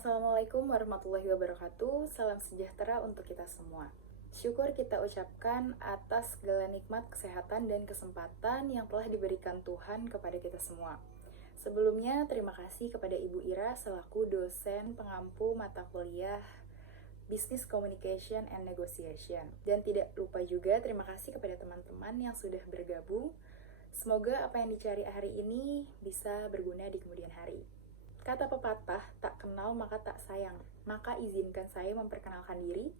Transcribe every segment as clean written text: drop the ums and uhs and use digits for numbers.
Assalamualaikum warahmatullahi wabarakatuh. Salam sejahtera untuk kita semua. Syukur kita ucapkan atas segala nikmat kesehatan dan kesempatan yang telah diberikan Tuhan kepada kita semua. Sebelumnya, terima kasih kepada Ibu Ira selaku dosen pengampu mata kuliah Business Communication and Negotiation. Dan tidak lupa juga terima kasih kepada teman-teman yang sudah bergabung. Semoga apa yang dicari hari ini bisa berguna di kemudian hari. Kata pepatah, tak kenal maka tak sayang. Maka izinkan saya memperkenalkan diri.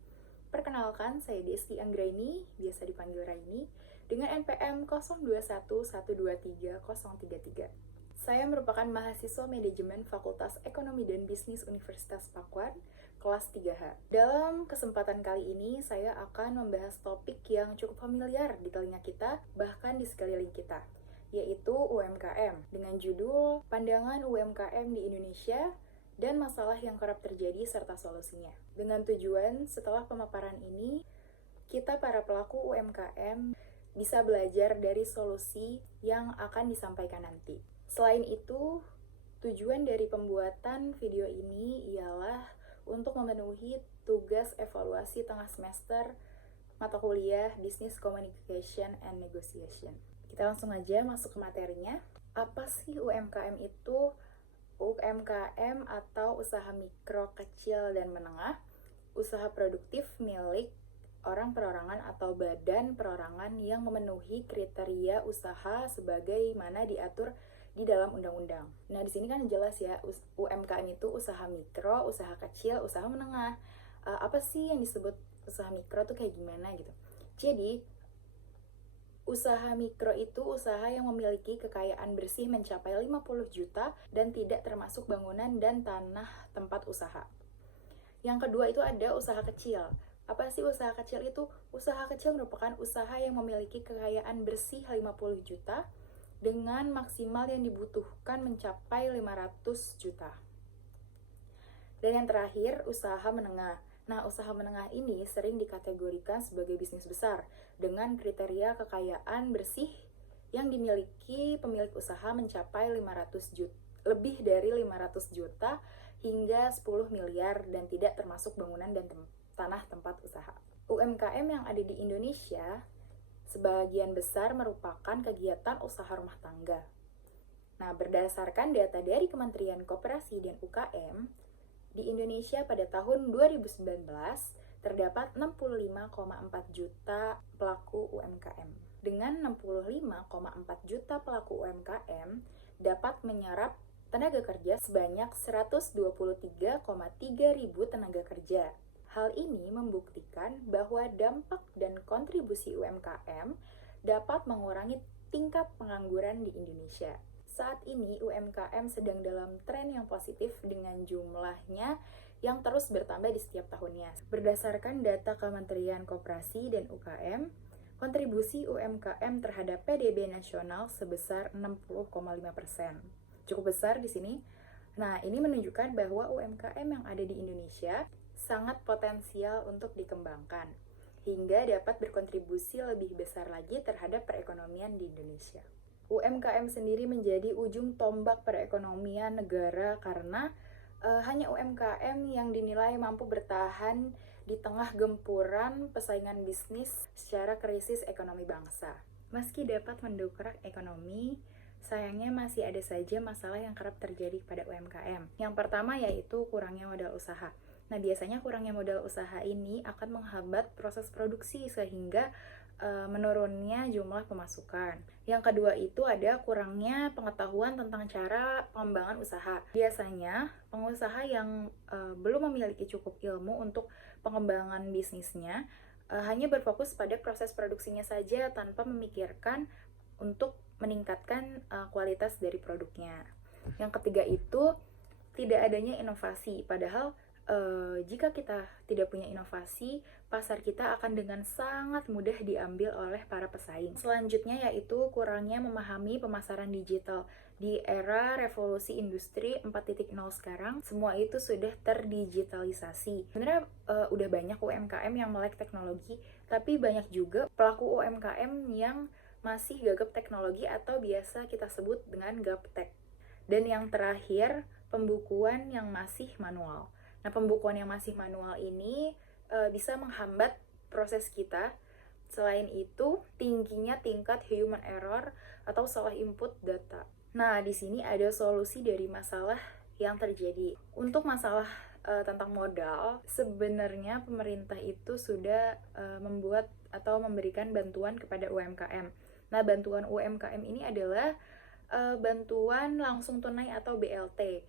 Perkenalkan, saya Desti Anggraini, biasa dipanggil Raini, dengan NPM 0211233033. Saya merupakan mahasiswa manajemen Fakultas Ekonomi dan Bisnis Universitas Pakuan, kelas 3H. Dalam kesempatan kali ini, saya akan membahas topik yang cukup familiar di telinga kita, bahkan di sekeliling kita, yaitu UMKM, dengan judul Pandangan UMKM di Indonesia dan masalah yang kerap terjadi serta solusinya. Dengan tujuan, setelah pemaparan ini, kita para pelaku UMKM bisa belajar dari solusi yang akan disampaikan nanti. Selain itu, tujuan dari pembuatan video ini ialah untuk memenuhi tugas evaluasi tengah semester mata kuliah Business Communication and Negotiation. Kita langsung aja masuk ke materinya. Apa sih UMKM itu? UMKM atau usaha mikro, kecil, dan menengah, usaha produktif milik orang perorangan atau badan perorangan yang memenuhi kriteria usaha sebagaimana diatur di dalam undang-undang. Nah, di sini kan jelas ya, UMKM itu usaha mikro, usaha kecil, usaha menengah. Apa sih yang disebut usaha mikro tuh kayak gimana gitu? Jadi, usaha mikro itu usaha yang memiliki kekayaan bersih mencapai 50 juta dan tidak termasuk bangunan dan tanah tempat usaha. Yang kedua itu ada usaha kecil. Apa sih usaha kecil itu? Usaha kecil merupakan usaha yang memiliki kekayaan bersih 50 juta dengan maksimal yang dibutuhkan mencapai 500 juta. Dan yang terakhir, usaha menengah. Nah, usaha menengah ini sering dikategorikan sebagai bisnis besar dengan kriteria kekayaan bersih yang dimiliki pemilik usaha mencapai 500 juta, lebih dari 500 juta hingga 10 miliar dan tidak termasuk bangunan dan tanah tempat usaha. UMKM yang ada di Indonesia sebagian besar merupakan kegiatan usaha rumah tangga. Nah, berdasarkan data dari Kementerian Koperasi dan UKM, di Indonesia pada tahun 2019 terdapat 65,4 juta pelaku UMKM. Dengan 65,4 juta pelaku UMKM dapat menyerap tenaga kerja sebanyak 123,3 ribu tenaga kerja. Hal ini membuktikan bahwa dampak dan kontribusi UMKM dapat mengurangi tingkat pengangguran di Indonesia. Saat ini UMKM sedang dalam tren yang positif dengan jumlahnya yang terus bertambah di setiap tahunnya. Berdasarkan data Kementerian Koperasi dan UKM, kontribusi UMKM terhadap PDB nasional sebesar 60,5%. Cukup besar di sini. Nah, ini menunjukkan bahwa UMKM yang ada di Indonesia sangat potensial untuk dikembangkan, hingga dapat berkontribusi lebih besar lagi terhadap perekonomian di Indonesia. UMKM sendiri menjadi ujung tombak perekonomian negara karena hanya UMKM yang dinilai mampu bertahan di tengah gempuran persaingan bisnis secara krisis ekonomi bangsa. Meski dapat mendongkrak ekonomi, sayangnya masih ada saja masalah yang kerap terjadi pada UMKM. Yang pertama yaitu kurangnya modal usaha. Nah, biasanya kurangnya modal usaha ini akan menghambat proses produksi sehingga menurunnya jumlah pemasukan. Yang kedua itu ada kurangnya pengetahuan tentang cara pengembangan usaha. Biasanya pengusaha yang belum memiliki cukup ilmu untuk pengembangan bisnisnya hanya berfokus pada proses produksinya saja tanpa memikirkan untuk meningkatkan kualitas dari produknya. Yang ketiga itu tidak adanya inovasi, padahal jika kita tidak punya inovasi, pasar kita akan dengan sangat mudah diambil oleh para pesaing. Selanjutnya yaitu kurangnya memahami pemasaran digital. Di era revolusi industri 4.0 sekarang, semua itu sudah terdigitalisasi. Sebenarnya udah banyak UMKM yang melek teknologi, tapi banyak juga pelaku UMKM yang masih gagap teknologi atau biasa kita sebut dengan gaptek. Dan yang terakhir, pembukuan yang masih manual. Nah, pembukuan yang masih manual ini bisa menghambat proses kita. Selain itu, tingginya tingkat human error atau salah input data. Nah, di sini ada solusi dari masalah yang terjadi. Untuk masalah tentang modal, sebenarnya pemerintah itu sudah membuat atau memberikan bantuan kepada UMKM. Nah, bantuan UMKM ini adalah bantuan langsung tunai atau BLT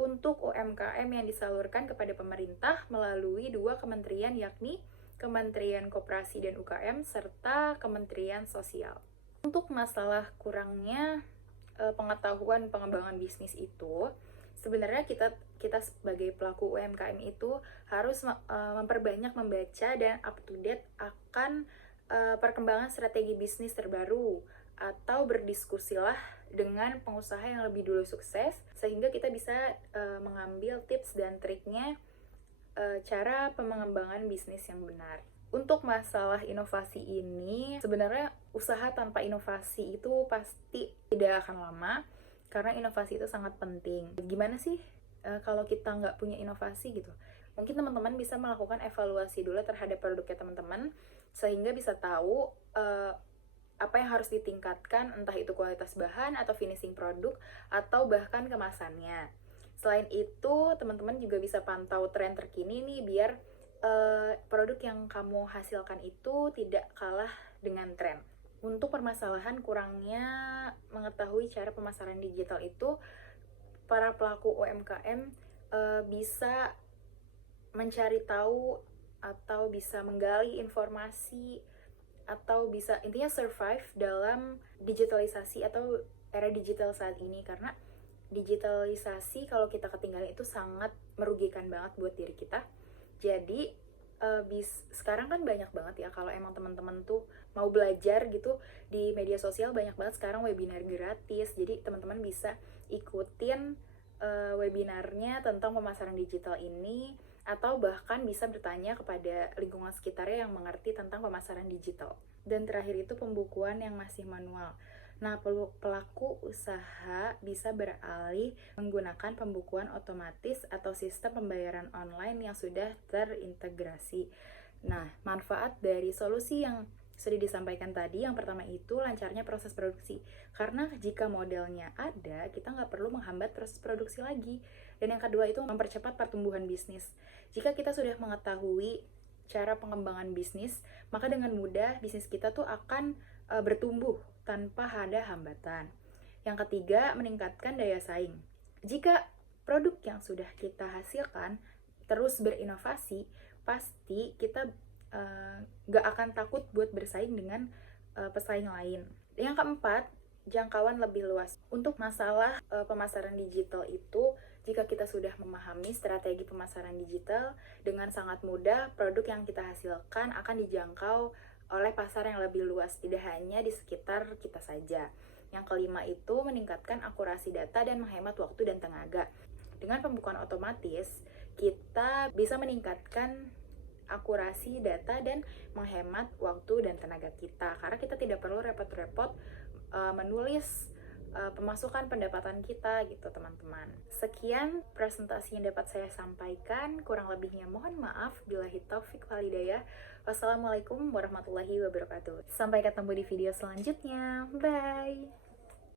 untuk UMKM yang disalurkan kepada pemerintah melalui dua kementerian, yakni Kementerian Koperasi dan UKM serta Kementerian Sosial. Untuk masalah kurangnya pengetahuan pengembangan bisnis itu, sebenarnya kita sebagai pelaku UMKM itu harus memperbanyak membaca dan up to date akan perkembangan strategi bisnis terbaru, atau berdiskusilah dengan pengusaha yang lebih dulu sukses sehingga kita bisa mengambil tips dan triknya cara pengembangan bisnis yang benar. Untuk masalah inovasi ini, sebenarnya usaha tanpa inovasi itu pasti tidak akan lama, karena inovasi itu sangat penting. Gimana sih kalau kita nggak punya inovasi gitu? Mungkin teman-teman bisa melakukan evaluasi dulu terhadap produknya teman-teman, sehingga bisa tahu apa yang harus ditingkatkan, entah itu kualitas bahan atau finishing produk, atau bahkan kemasannya. Selain itu, teman-teman juga bisa pantau tren terkini nih, biar produk yang kamu hasilkan itu tidak kalah dengan tren. Untuk permasalahan kurangnya mengetahui cara pemasaran digital itu, para pelaku UMKM bisa mencari tahu atau bisa menggali informasi atau bisa intinya survive dalam digitalisasi atau era digital saat ini, karena digitalisasi kalau kita ketinggalan itu sangat merugikan banget buat diri kita. Jadi sekarang kan banyak banget ya, kalau emang teman-teman tuh mau belajar gitu, di media sosial banyak banget sekarang webinar gratis. Jadi teman-teman bisa ikutin webinarnya tentang pemasaran digital ini, atau bahkan bisa bertanya kepada lingkungan sekitarnya yang mengerti tentang pemasaran digital. Dan terakhir itu pembukuan yang masih manual. Nah, pelaku usaha bisa beralih menggunakan pembukuan otomatis atau sistem pembayaran online yang sudah terintegrasi. Nah, manfaat dari solusi yang sudah disampaikan tadi, yang pertama itu lancarnya proses produksi. Karena jika modelnya ada, kita nggak perlu menghambat proses produksi lagi. Dan yang kedua itu mempercepat pertumbuhan bisnis. Jika kita sudah mengetahui cara pengembangan bisnis, maka dengan mudah bisnis kita tuh akan bertumbuh tanpa ada hambatan. Yang ketiga, meningkatkan daya saing. Jika produk yang sudah kita hasilkan terus berinovasi, pasti kita gak akan takut buat bersaing dengan pesaing lain. Yang keempat, jangkauan lebih luas. Untuk masalah pemasaran digital itu, jika kita sudah memahami strategi pemasaran digital, dengan sangat mudah produk yang kita hasilkan akan dijangkau oleh pasar yang lebih luas, tidak hanya di sekitar kita saja. Yang kelima itu meningkatkan akurasi data dan menghemat waktu dan tenaga. Dengan pembukuan otomatis, kita bisa meningkatkan akurasi data dan menghemat waktu dan tenaga kita, karena kita tidak perlu repot-repot menulis pemasukan pendapatan kita gitu teman-teman. Sekian presentasi yang dapat saya sampaikan, kurang lebihnya mohon maaf. Billahi taufik wal hidayah. Wassalamualaikum warahmatullahi wabarakatuh. Sampai ketemu di video selanjutnya. Bye.